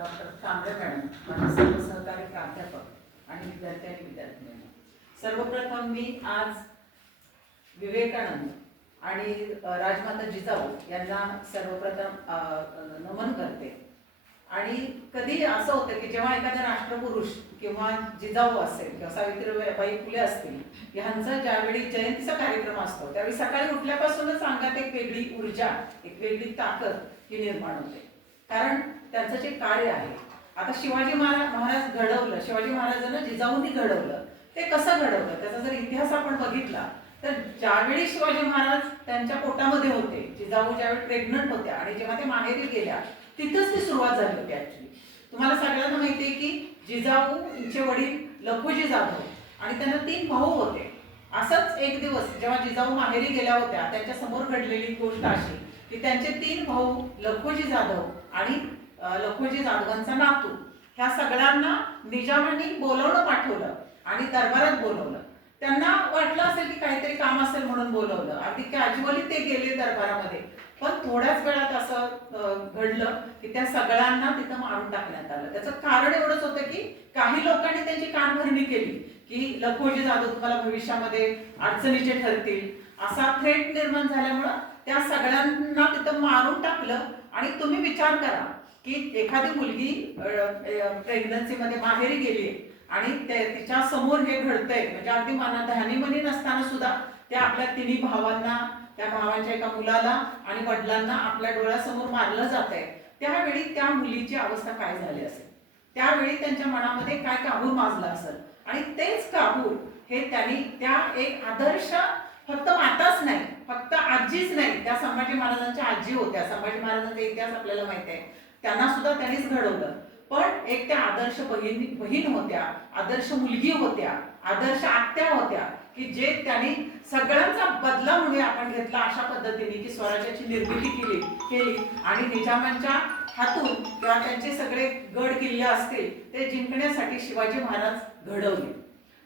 Doctor Kamble madam माझे सर्व सहकारी प्राध्यापक आणि विद्यार्थी आणि विद्यार्थिनी सर्वप्रथम मी आज विवेकानंद आणि राजमाता जिजाऊ यांना सर्वप्रथम नमन करते. आणि कधी असं होतं की जेव्हा एखादा राष्ट्रपुरुष किंवा जिजाऊ असेल किंवा सावित्रीबाई फुले असतील ह्यांचा ज्यावेळी जयंतीचा कार्यक्रम असतो त्यावेळी सकाळी उठल्यापासूनच अंगात एक वेगळी ऊर्जा एक वेगळी ताकद ही निर्माण होते. कारण त्यांचं जे कार्य आहे आता शिवाजी महाराज महाराज घडवलं शिवाजी महाराजांना जिजाऊंनी घडवलं ते कसं घडवलं? त्याचा जर इतिहास आपण बघितला तर ज्यावेळी शिवाजी महाराज त्यांच्या पोटामध्ये होते जिजाऊ ज्यावेळी प्रेग्नंट होत्या आणि जेव्हा ते माहेरी गेल्या तिथंच ती सुरुवात झाली होती ऍक्च्युली तुम्हाला सगळ्यांना माहिती आहे की जिजाऊचे वडील लखुजी जाधव आणि त्यांना तीन भाऊ होते. असंच एक दिवस जेव्हा जिजाऊ माहेरी गेल्या होत्या त्यांच्यासमोर घडलेली गोष्ट अशी की त्यांचे तीन भाऊ लखोजी जाधव आणि लखोजी जाधवांचा नातू. ह्या सगळ्यांना निजामांनी बोलवणं पाठवलं आणि दरबारात बोलवलं. त्यांना वाटलं असेल की काहीतरी काम असेल म्हणून बोलवलं. अगदी कॅज्युअली ते गेले दरबारामध्ये. पण थोड्याच वेळात असं घडलं की त्या सगळ्यांना तिथं मारून टाकण्यात आलं. त्याचं कारण एवढंच होतं की काही लोकांनी त्यांची कानभरणी केली की लखोजी जाधव तुम्हाला भविष्यामध्ये अडचणीचे ठरतील. असा थ्रेट निर्माण झाल्यामुळं त्या सगळ्यांना तिथं मारून टाकलं आणि तुम्ही विचार करा की एखादी मुलगी प्रेग्नन्सीमध्ये बाहेर गेली आणि ते तिच्या समोर हे घडतंय म्हणजे अगदी मना ध्यानीमनी नसताना सुद्धा त्या आपल्या तिन्ही भावांना त्या भावांच्या एका मुलाला आणि वडिलांना आपल्या डोळ्यासमोर मारलं जात आहे त्यावेळी त्या मुलीची अवस्था काय झाली असेल? त्यावेळी त्यांच्या मनामध्ये काय काबूर माजला असेल? आणि तेच काबूर हे त्यांनी त्या एक आदर्श फक्त माताच नाही फक्त आजीच नाही त्या संभाजी महाराजांच्या आजी होत्या. संभाजी महाराजांचा इतिहास आपल्याला माहिती आहे. त्यांना सुद्धा त्यांनीच घडवलं. पण एक त्या आदर्श बहीण बहीण होत्या आदर्श मुलगी होत्या आदर्श आत्या होत्या की जे त्यांनी सगळ्यांचा बदला म्हणून आपण घेतला अशा पद्धतीने की स्वराज्याची निर्मिती केली केली. आणि निजामांच्या हातून किंवा त्यांचे सगळे गड किल्ले असतील ते जिंकण्यासाठी शिवाजी महाराज घडवले.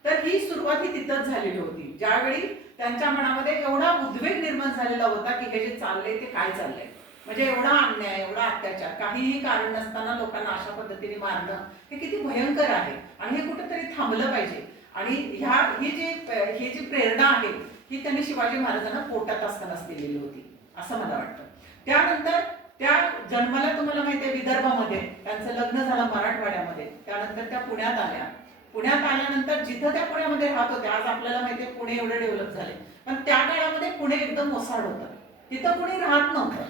तर ही सुरुवात ही तिथंच झालेली होती. ज्यावेळी त्यांच्या मनामध्ये एवढा उद्वेग निर्माण झालेला होता की हे जे चाललंय ते काय चाललंय? म्हणजे एवढा अन्याय एवढा अत्याचार काहीही कारण नसताना लोकांना अशा पद्धतीने मारणं हे किती भयंकर आहे आणि हे कुठेतरी थांबलं पाहिजे. आणि ह्या ही जी ही जी प्रेरणा आहे ही त्यांनी शिवाजी महाराजांना पोटात असतानाच दिलेली होती असं मला वाटतं. त्यानंतर त्या जन्माला तुम्हाला माहिती आहे विदर्भामध्ये त्यांचं लग्न झालं मराठवाड्यामध्ये. त्यानंतर त्या पुण्यात आल्या. पुण्यात आल्यानंतर जिथं त्या पुण्यामध्ये राहत होत्या आज आपल्याला माहिती पुणे एवढे डेव्हलप झाले. पण त्या काळामध्ये पुणे एकदम ओसाड होतं. तिथं कुणी राहत नव्हतं.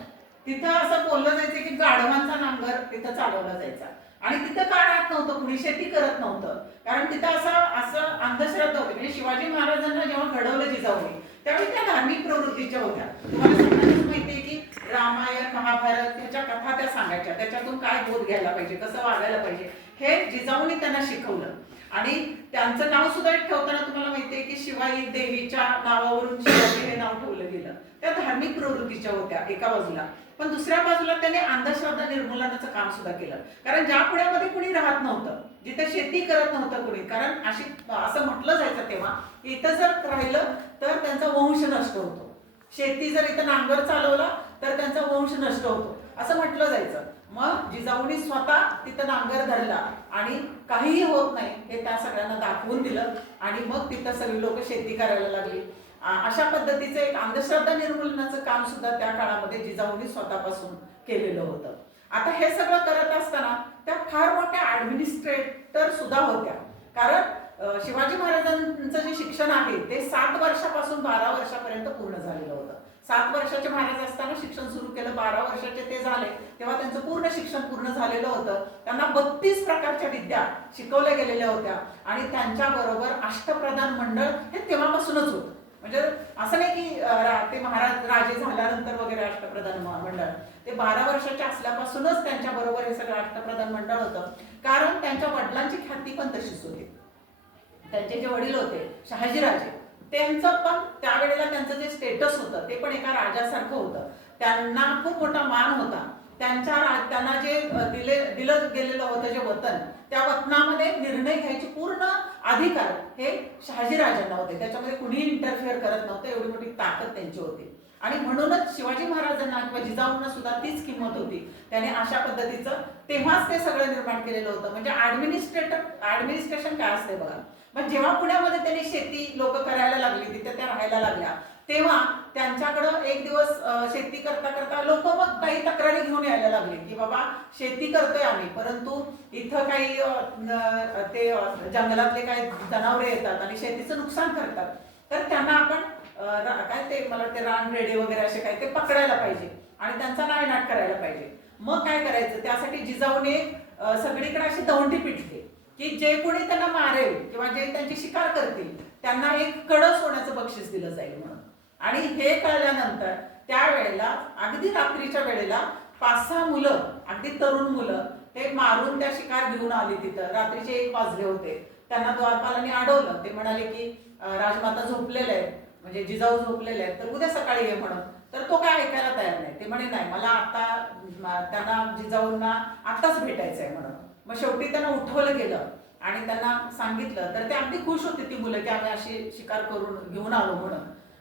तिथं असं बोललं जायचं की गाढवांचा नांगर तिथं चालवला जायचा. आणि तिथं का राहत नव्हतं? कुणी शेती करत नव्हतं. कारण तिथं असं असं अंधश्रद्धा होती. म्हणजे शिवाजी महाराजांना जेव्हा घडवलं जिजाऊने त्यावेळी त्या धार्मिक प्रवृत्तीच्या होत्या. तुम्हाला सगळ्यांनाच माहितीये की रामायण महाभारत ह्याच्या कथा त्या सांगायच्या. त्याच्यातून काय बोध घ्यायला पाहिजे? कसं वागायला पाहिजे? हे जिजाऊने त्यांना शिकवलं. आणि त्यांचं नाव सुद्धा एक ठेवताना तुम्हाला माहितीये की शिवाई देवीच्या नावावरून शिवाजी हे नाव ठेवलं गेलं. त्या धार्मिक प्रवृत्तीच्या होत्या एका बाजूला. पण दुसऱ्या बाजूला त्यांनी अंधश्रद्धा निर्मूलनाचं काम सुद्धा केलं. कारण ज्या पुण्यामध्ये कुणी राहत नव्हतं जिथे शेती करत नव्हतं कुणी कारण अशी असं म्हटलं जायचं तेव्हा इथं जर राहिलं तर त्यांचा वंश नष्ट होतो. शेती जर इथं नांगर चालवला तर त्यांचा वंश नष्ट होतो. असं म्हटलं जायचं. मग जिजाऊनी स्वतः तिथं नांगर धरला. आणि काहीही होत नाही हे त्या सगळ्यांना दाखवून दिलं. आणि मग तिथं सगळी लोक शेती करायला लागली. अशा पद्धतीचं एक अंधश्रद्धा निर्मूलनाचं काम सुद्धा त्या काळामध्ये जिजाऊंनी स्वतःपासून केलेलं होतं. आता हे सगळं करत असताना त्या फार मोठ्या ऍडमिनिस्ट्रेटर सुद्धा होत्या. कारण शिवाजी महाराजांचं जे शिक्षण आहे ते सात वर्षापासून बारा वर्षापर्यंत पूर्ण झालेलं सात वर्षाचे महाराज असताना शिक्षण सुरू केलं बारा वर्षाचे ते झाले तेव्हा त्यांचं पूर्ण शिक्षण पूर्ण झालेलं होतं. त्यांना बत्तीस प्रकारच्या विद्या शिकवल्या गेलेल्या होत्या. आणि त्यांच्या बरोबर अष्टप्रधान मंडळ हे तेव्हापासूनच होतं. म्हणजे असं नाही की रा- ते महाराज राजे झाल्यानंतर वगैरे अष्टप्रधान मंडळ. ते बारा वर्षाचे असल्यापासूनच त्यांच्या बरोबर हे सगळं अष्टप्रधान मंडळ होतं. कारण त्यांच्या वडिलांची ख्याती पण तशीच होती. त्यांचे जे वडील होते शहाजीराजे त्यांचं पण त्यावेळेला त्यांचं जे स्टेटस होतं ते पण एका राजासारखं होतं. त्यांना खूप मोठा मान होता. त्यांच्या त्यांना जे दिले दिलं गेलेलं होतं जे वतन त्या वतनामध्ये निर्णय घ्यायचे पूर्ण अधिकार हे शहाजीराजांना होते. त्याच्यामध्ये कुणीही इंटरफिअर करत नव्हतं एवढी मोठी ताकद त्यांची होती. आणि म्हणूनच शिवाजी महाराजांना किंवा जिजाऊंना सुद्धा तीच किंमत होती. त्याने अशा पद्धतीचं तेव्हाच ते सगळं निर्माण केलेलं होतं. म्हणजे ऍडमिनिस्ट्रेटर ऍडमिनिस्ट्रेशन काय असते बघा? मग जेव्हा पुण्यामध्ये त्यांनी शेती लोक करायला लागली तिथे त्या राहायला लागल्या तेव्हा त्यांच्याकडं एक दिवस शेती करता करता लोक मग काही तक्रारी घेऊन यायला लागले की बाबा शेती करतोय आम्ही परंतु इथं काही ते जंगलातले काही जनावरे येतात आणि शेतीचं नुकसान करतात तर त्यांना आपण काय ते मला वाटते रान रेडे वगैरे असे काय ते पकडायला पाहिजे आणि त्यांचा नायनाट करायला पाहिजे. मग काय करायचं? त्यासाठी जिजाऊने सगळीकडे अशी दौंडी पिटली. की जे कोणी त्यांना मारेल किंवा जे त्यांची शिकार करतील त्यांना एक कडं सोन्याचं बक्षीस दिलं जाईल म्हणून. आणि हे कळल्यानंतर त्यावेळेला अगदी रात्रीच्या वेळेला पाच सहा मुलं अगदी तरुण मुलं ते मारून त्या शिकार घेऊन आली तिथं. रात्रीचे एक वाजले होते. त्यांना द्वारपालांनी अडवलं. ते म्हणाले की राजमाता झोपलेल्या आहेत. म्हणजे जिजाऊ झोपलेले आहेत. तर उद्या सकाळी ये म्हणून. तर तो काय ऐकायला तयार नाही. ते म्हणे नाही मला आता त्यांना जिजाऊंना आताच भेटायचं आहे म्हणून. मग शेवटी त्यांना उठवलं गेलं आणि त्यांना सांगितलं तर ते अगदी खुश होते ती मुलं की आम्ही अशी शिकार करून घेऊन आलो म्हणून.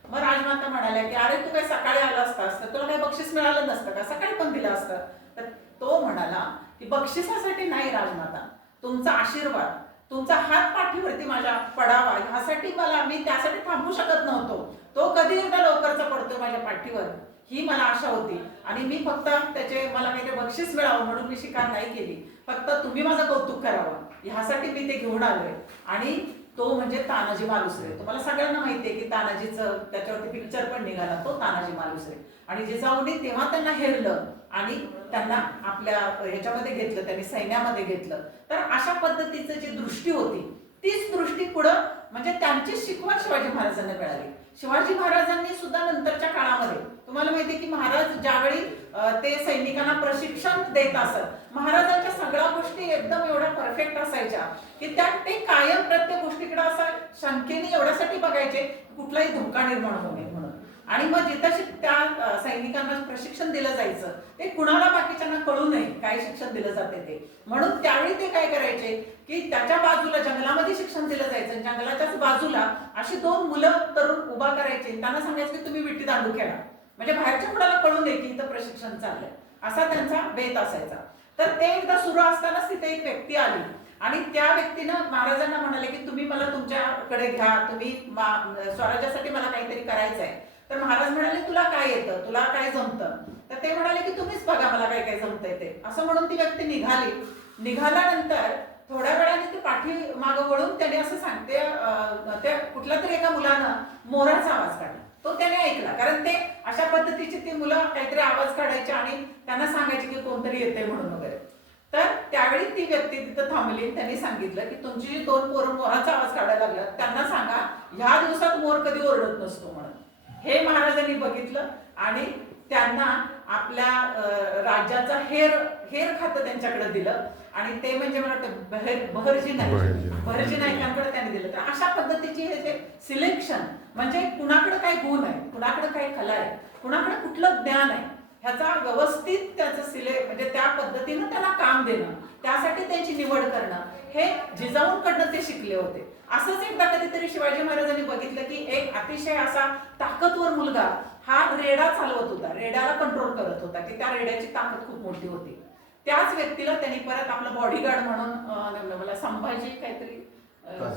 मग राजमाता म्हणाल्या की अरे तू काय सकाळी आला असतास तर तुला काही बक्षीस मिळालं नसतं का? सकाळी पण दिलं असतं. तर तो म्हणाला की बक्षिसासाठी नाही राजमाता तुमचा आशीर्वाद तुमचा हात पाठीवरती माझ्या पडावा ह्यासाठी मला मी त्यासाठी थांबू शकत नव्हतो. तो कधी एकदा लवकरचा पडतो माझ्या पाठीवर. ही मला आशा होती. आणि मी फक्त त्याचे मला काहीतरी बक्षीस मिळावं म्हणून मी शिकार नाही केली. फक्त तुम्ही माझं कौतुक करावं. ह्यासाठी मी ते घेऊन आलोय आणि तो म्हणजे तानाजी मालुसरे. तुम्हाला सगळ्यांना माहिती आहे की तानाजीचं त्याच्यावरती पिक्चर पण निघाला. तो तानाजी मालुसरे. आणि जिजाऊने तेव्हा त्यांना हेरलं. आणि त्यांना आपल्या ह्याच्यामध्ये घेतलं त्यांनी सैन्यामध्ये घेतलं. तर अशा पद्धतीचं जी दृष्टी होती तीच दृष्टी पुढं म्हणजे त्यांची शिकवण शिवाजी महाराजांना मिळाली. शिवाजी महाराजांनी सुद्धा नंतरच्या काळामध्ये तुम्हाला माहिती की महाराज ज्यावेळी ते सैनिकांना प्रशिक्षण देत असत महाराजांच्या सगळ्या गोष्टी एकदम एवढ्या परफेक्ट असायच्या की त्या ते कायम प्रत्येक गोष्टीकडे असा शंकेने एवढ्यासाठी बघायचे कुठलाही धोका निर्माण होऊ नये. आणि मग जिथं त्या सैनिकांना प्रशिक्षण दिलं जायचं ते कुणाला बाकीच्यांना कळू नये काय शिक्षण दिलं जाते ते. म्हणून त्यावेळी ते काय करायचे की त्याच्या बाजूला जंगलामध्ये शिक्षण दिलं जायचं. जंगलाच्याच बाजूला अशी दोन मुलं तरुण उभा करायचे. त्यांना सांगायचं की तुम्ही विट्टी दांडू खेळा. म्हणजे बाहेरच्या कुणाला कळू नये की इथं प्रशिक्षण चाललंय. असा त्यांचा बेत असायचा. तर ते एकदा सुरू असतानाच तिथे एक व्यक्ती आली. आणि त्या व्यक्तीनं महाराजांना म्हणाले की तुम्ही मला तुमच्याकडे घ्या. तुम्ही स्वराज्यासाठी मला काहीतरी करायचं आहे तर महाराज म्हणाले तुला काय येतं? तुला काय जमतं? तर ते म्हणाले की तुम्हीच बघा मला काय काय जमतंय ते. असं म्हणून ती व्यक्ती निघाली. निघाल्यानंतर थोड्या वेळाने ती पाठी मागं वळून त्याने असं सांगते त्या कुठल्या तरी एका मुलानं मोराचा आवाज काढला. तो त्याने ऐकला. कारण ते अशा पद्धतीची ती मुलं काहीतरी आवाज काढायचे आणि त्यांना सांगायची की कोणतरी येते म्हणून वगैरे. तर त्यावेळी ती व्यक्ती तिथं थांबली त्यांनी सांगितलं की तुमची जी दोन पोरं मोराचा आवाज काढायला लागला त्यांना सांगा ह्या दिवसात मोर कधी ओरडत नसतो म्हणून. हे महाराजांनी बघितलं आणि त्यांना आपल्या राज्याचं हेर हेर खातं त्यांच्याकडे दिलं. आणि ते म्हणजे मला वाटतं बहर बहरजी नाईक. बहरजी. नाईकांकडे त्यांनी दिलं. तर अशा पद्धतीची हे जे सिलेक्शन म्हणजे कुणाकडे काय गुण आहे कुणाकडे काय कला आहे कुणाकडे कुठलं ज्ञान आहे ह्याचा व्यवस्थित त्याचं सिले म्हणजे त्या पद्धतीनं त्यांना काम देणं त्यासाठी त्यांची निवड करणं हे जिजाऊंकडनं ते शिकले होते. असंच एकदा कधीतरी शिवाजी महाराजांनी बघितलं की एक अतिशय असा ताकदवर मुलगा हा रेडा चालवत होता रेड्याला कंट्रोल करत होता की त्या रेड्याची ताकद खूप मोठी होती. त्याच व्यक्तीला त्यांनी परत आपलं बॉडीगार्ड म्हणून मला संभाजी काहीतरी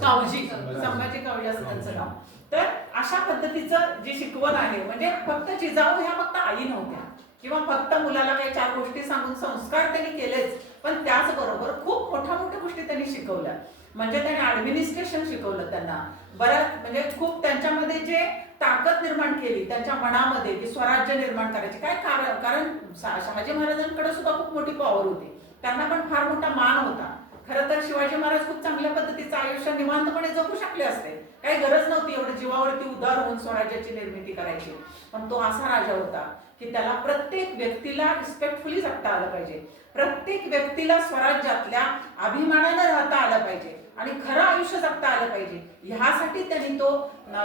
कावजी संभाजी. कावजी असं त्यांचं नाव. तर अशा पद्धतीचं जी शिकवण आहे म्हणजे फक्त जिजाऊ ह्या फक्त आई नव्हत्या. किंवा फक्त मुलाला काही चार गोष्टी सांगून संस्कार त्यांनी केलेच पण त्याचबरोबर खूप मोठ्या मोठ्या गोष्टी त्यांनी शिकवल्या. म्हणजे त्यांनी ऍडमिनिस्ट्रेशन शिकवलं त्यांना. बऱ्याच म्हणजे खूप त्यांच्यामध्ये जे ताकद निर्माण केली त्यांच्या मनामध्ये की स्वराज्य निर्माण करायचे. काय कारण? कारण शहाजी महाराजांकडे सुद्धा खूप मोठी पॉवर होती. त्यांना पण फार मोठा मान होता. खरं तर शिवाजी महाराज खूप चांगल्या पद्धतीचं आयुष्य निवांतपणे जगू शकले असते. काही गरज नव्हती एवढं जीवावरती उदार होऊन स्वराज्याची निर्मिती करायची. पण तो असा राजा होता की त्याला प्रत्येक व्यक्तीला रिस्पेक्टफुली जगता आलं पाहिजे. प्रत्येक व्यक्तीला स्वराज्यातल्या अभिमानानं राहता आलं पाहिजे. आणि खरं आयुष्य जगता आलं पाहिजे. ह्यासाठी त्यांनी तो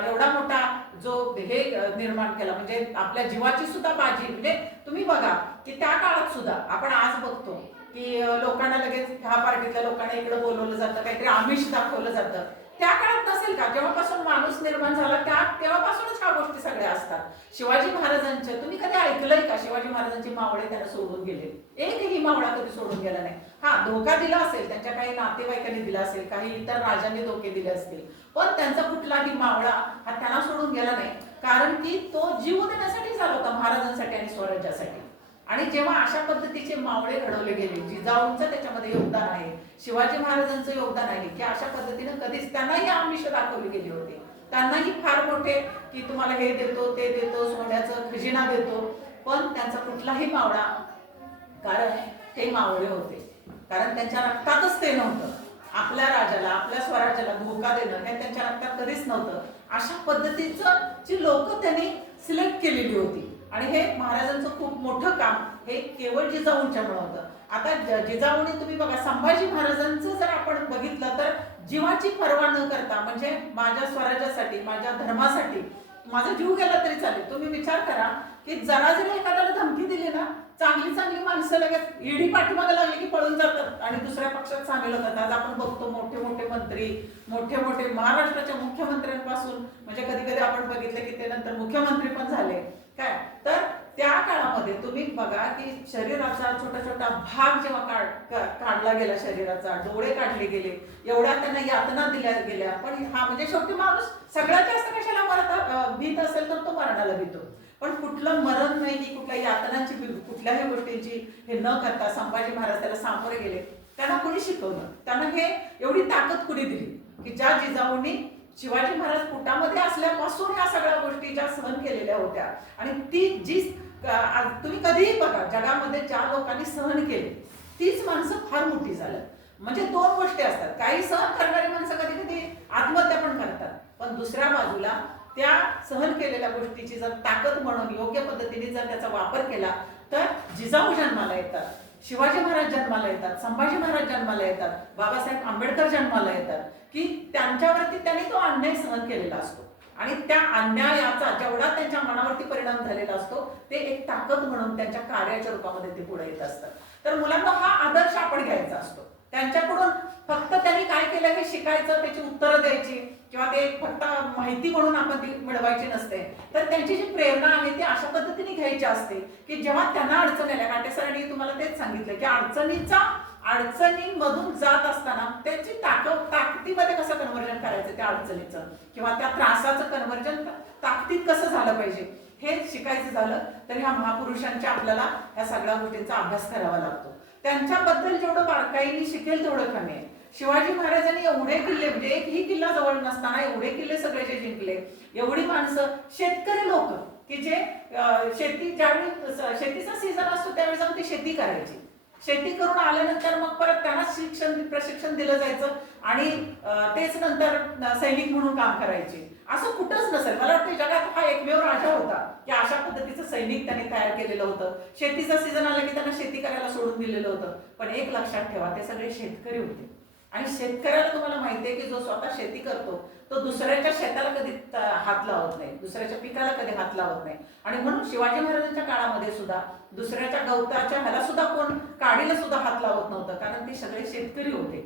एवढा मोठा जो हे निर्माण केला. म्हणजे आपल्या जीवाची सुद्धा बाजी. म्हणजे तुम्ही बघा की त्या काळात सुद्धा आपण आज बघतो की लोकांना लगेच ह्या पार्टीतल्या लोकांना इकडे बोलवलं जातं काहीतरी आमिष दाखवलं जातं. त्या काळात नसेल का? जेव्हापासून माणूस निर्माण झाला? त्या तेव्हापासूनच ह्या गोष्टी सगळ्या असतात? शिवाजी महाराजांच्या तुम्ही कधी ऐकलंय का शिवाजी महाराजांची मावळे त्यांना सोडून गेले? एकही मावळा कधी सोडून गेला नाही. हा धोका दिला असेल त्यांच्या काही नातेवाईकांनी दिला असेल काही इतर राजांनी धोके दिले असतील पण त्यांचा कुठलाही मावळा हा त्यांना सोडून गेला नाही. कारण की तो जीव देण्यासाठी झाला होता महाराजांसाठी आणि स्वराज्यासाठी. आणि जेव्हा अशा पद्धतीचे मावळे घडवले गेले जिजाऊंचं त्याच्यामध्ये योगदान आहे शिवाजी महाराजांचं योगदान आहे की अशा पद्धतीनं कधीच त्यांनाही आमिष दाखवली गेली होती. त्यांनाही फार मोठे की तुम्हाला हे देतो ते देतो सोन्याचं खजिना देतो. पण त्यांचा कुठलाही मावळा कारण ते मावळे होते. कारण त्यांच्या रक्तातच ते नव्हतं. आपल्या राजाला आपल्या स्वराज्याला धोका देणं हे त्यांच्या रक्तात कधीच नव्हतं. अशा पद्धतीचं जी लोक त्यांनी सिलेक्ट केलेली होती. आणि हे महाराजांचं खूप मोठं काम हे केवळ जिजाऊंच्यामुळे होतं. आता जिजाऊने तुम्ही बघा संभाजी महाराजांचं जर आपण बघितलं तर जीवाची पर्वा न करता म्हणजे माझ्या स्वराज्यासाठी माझ्या धर्मासाठी माझा जीव गेला तरी चालेल. तुम्ही विचार करा की जरा जरी एखाद्याला धमकी दिली ना चांगली चांगली माणसं लगेच ईडी पाठीमागे लागली की पळून जातात आणि दुसऱ्या पक्षात सामील होतात. आज आपण बघतो मोठे मोठे मंत्री मोठे मोठे महाराष्ट्राच्या मुख्यमंत्र्यांपासून म्हणजे कधी कधी आपण बघितलं की ते नंतर मुख्यमंत्री पण झाले. काय? तर त्या काळामध्ये तुम्ही बघा की शरीराचा छोटा छोटा भाग जेव्हा काढ काढला गेला शरीराचा डोळे काढले गेले एवढ्या त्यांना यातना दिल्या गेल्या. पण हा म्हणजे शेवटी माणूस सगळ्यात जास्त कशाला मरत भीत असेल तर तो मरणाला भीतो. पण कुठलं मरण नाही की कुठल्या यातनाची कुठल्याही गोष्टींची हे न करता संभाजी महाराज त्याला सामोरे गेले. त्यांना कुणी शिकवलं? त्यांना हे एवढी ताकद कुणी दिली? की ज्या जिजाऊंनी शिवाजी महाराज पोटामध्ये असल्यापासून या सगळ्या गोष्टी ज्या सहन केलेल्या होत्या. आणि ती जी तुम्ही कधीही बघा जगामध्ये ज्या लोकांनी सहन केले तीच माणसं फार मोठी झालं म्हणजे दोन गोष्टी असतात. काही सहन करणारी माणसं कधी कधी आत्महत्या पण करतात. पण दुसऱ्या बाजूला त्या सहन केलेल्या गोष्टीची जर ताकद म्हणून योग्य पद्धतीने जर त्याचा वापर केला तर जिजाऊ जन्माला येतात. शिवाजी महाराज जन्माला येतात संभाजी महाराज जन्माला येतात बाबासाहेब आंबेडकर जन्माला येतात की त्यांच्यावरती त्यांनी तो अन्याय सहन केलेला असतो. आणि त्या अन्यायाचा जेवढा त्यांच्या मनावरती परिणाम झालेला असतो ते एक ताकद म्हणून त्यांच्या कार्याच्या रूपामध्ये ते पुढे येत असतात. तर मुलांना हा आदर्श आपण घ्यायचा असतो. त्यांच्याकडून फक्त त्यांनी काय केलं हे शिकायचं त्याची उत्तरं द्यायची किंवा ते फक्त माहिती म्हणून आपण ती मिळवायची नसते. तर त्यांची जी प्रेरणा आहे ती अशा पद्धतीने घ्यायची असते की जेव्हा त्यांना अडचण आल्या काटे सरांनी तुम्हाला तेच सांगितलं की अडचणीचा अडचणीमधून जात असताना त्याची ताकद ताकदीमध्ये कसं कन्वर्जन करायचं त्या अडचणीचं? किंवा त्या त्रासाचं कन्वर्जन ताकदीत कसं झालं पाहिजे? हे शिकायचं झालं तर ह्या महापुरुषांच्या आपल्याला ह्या सगळ्या गोष्टींचा अभ्यास करावा लागतो. त्यांच्याबद्दल जेवढं बारकाईने शिकेल तेवढं कमी आहे. शिवाजी महाराजांनी एवढे किल्ले म्हणजे एकही किल्ला जवळ नसताना एवढे किल्ले सगळेचे जिंकले एवढी माणसं शेतकरी लोक की जे शेती ज्यावेळी शेतीचा सीझन असतो त्यावेळी जाऊन ती शेती करायची. शेती करून आल्यानंतर मग परत त्यांना शिक्षण प्रशिक्षण दिलं जायचं आणि तेच नंतर सैनिक म्हणून काम करायचे. असं कुठंच नसेल. मला वाटतं जगात हा एकमेव राजा होता की अशा पद्धतीचं सैनिक त्यांनी तयार केलेलं होतं. शेतीचा सीझन आला की त्यांना शेती करायला सोडून दिलेलं होतं. पण एक लक्षात ठेवा ते सगळे शेतकरी होते. आणि शेतकऱ्याला तुम्हाला माहिती आहे की जो स्वतः शेती करतो तो दुसऱ्याच्या शेताला कधी हात लावत नाही. दुसऱ्याच्या पिकाला कधी हात लावत नाही. आणि म्हणून शिवाजी महाराजांच्या काळामध्ये सुद्धा दुसऱ्याच्या गवताच्या ह्याला सुद्धा कोण काडीला सुद्धा हात लावत नव्हतं कारण ते सगळे शेतकरी होते.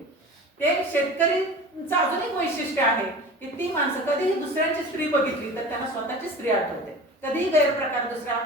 ते शेतकरीचं अजून एक वैशिष्ट्य आहे की ती माणसं कधीही दुसऱ्यांची स्त्री बघितली तर त्यांना स्वतःची स्त्री आठवते. कधीही गैरप्रकार दुसऱ्या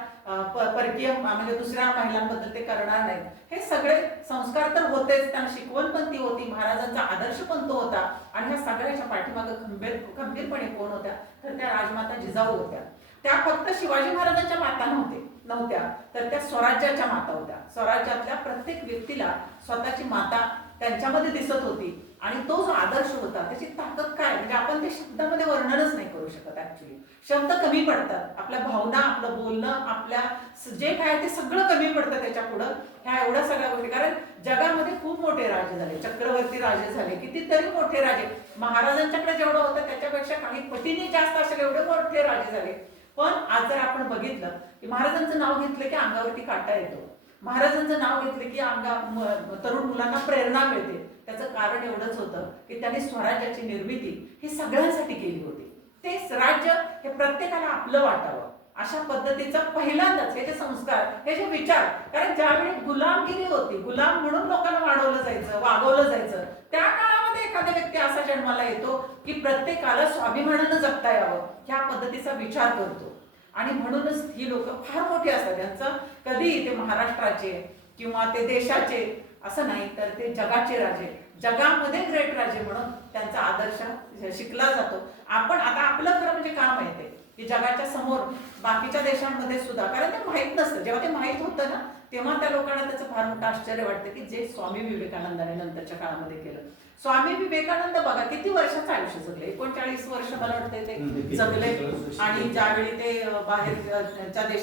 परकीय म्हणजे दुसऱ्या महिलांबद्दल ते करणार नाहीत. हे सगळे संस्कार तर होतेच त्यांना शिकवण पण ती होती महाराजांचा आदर्श पण तो होता आणि ह्या सगळ्याच्या पाठीमागे खंबीर खंबीरपणे कोण होत्या? तर त्या राजमाता जिजाऊ होत्या. त्या फक्त शिवाजी महाराजांच्या माता नव्हते नव्हत्या. तर त्या स्वराज्याच्या माता होत्या. स्वराज्यातल्या प्रत्येक व्यक्तीला स्वतःची माता त्यांच्यामध्ये दिसत होती आणि तो जो आदर्श होता त्याची ताकद काय? म्हणजे आपण ते शब्दामध्ये वर्णनच नाही करू शकत ऍक्च्युली शब्द कमी पडतात. आपल्या भावना आपलं बोलणं आपल्या जे काय आहे ते सगळं कमी पडतं त्याच्या पुढं. ह्या एवढ्या सगळ्या गोष्टी. कारण जगामध्ये खूप मोठे राजे झाले. चक्रवर्ती राजे झाले. कितीतरी मोठे राजे. महाराजांच्याकडे जेवढं होतं त्याच्यापेक्षा काही पटीने जास्त असेल एवढे मोठे राजे झाले. पण आज जर आपण बघितलं की महाराजांचं नाव घेतलं की अंगावरती काटा येतो. महाराजांचं नाव घेतलं की अंगा तरुण मुलांना प्रेरणा मिळते. त्याचं कारण एवढंच होतं की त्यांनी स्वराज्याची निर्मिती ही सगळ्यांसाठी केली होती. तेच राज्य हे प्रत्येकाला आपलं वाटावं. अशा पद्धतीचा पहिल्यांदाच हे जे संस्कार हे जे विचार कारण ज्यावेळी गुलामगिरी होती गुलाम म्हणून लोकांना वाढवलं जायचं वागवलं जायचं त्या काळामध्ये एखादा व्यक्ती असा जन्माला येतो की प्रत्येकाला स्वाभिमानानं जगता यावं ह्या पद्धतीचा विचार करतो. आणि म्हणूनच ही लोक फार मोठी असतात. त्यांचं कधी ते महाराष्ट्राचे किंवा ते देशाचे असं नाही तर ते जगाचे राजे. जगामध्ये ग्रेट राजे म्हणून त्यांचा आदर्श शिकला जातो. आपण आता आपलं खरं म्हणजे काम आहे? ते की जगाच्या समोर बाकीच्या देशांमध्ये सुद्धा कारण ते माहीत नसतं. जेव्हा ते माहीत होतं ना तेव्हा त्या लोकांना त्याचं फार मोठं आश्चर्य वाटतं की जे स्वामी विवेकानंदाने नंतरच्या काळामध्ये केलं. स्वामी विवेकानंद बघा किती वर्षाचं आयुष्य जगले? एकोणचाळीस वर्ष मला वाटते ते जगले. आणि ज्यावेळी ते अं, बाहेर अं, त्यांच्या देशात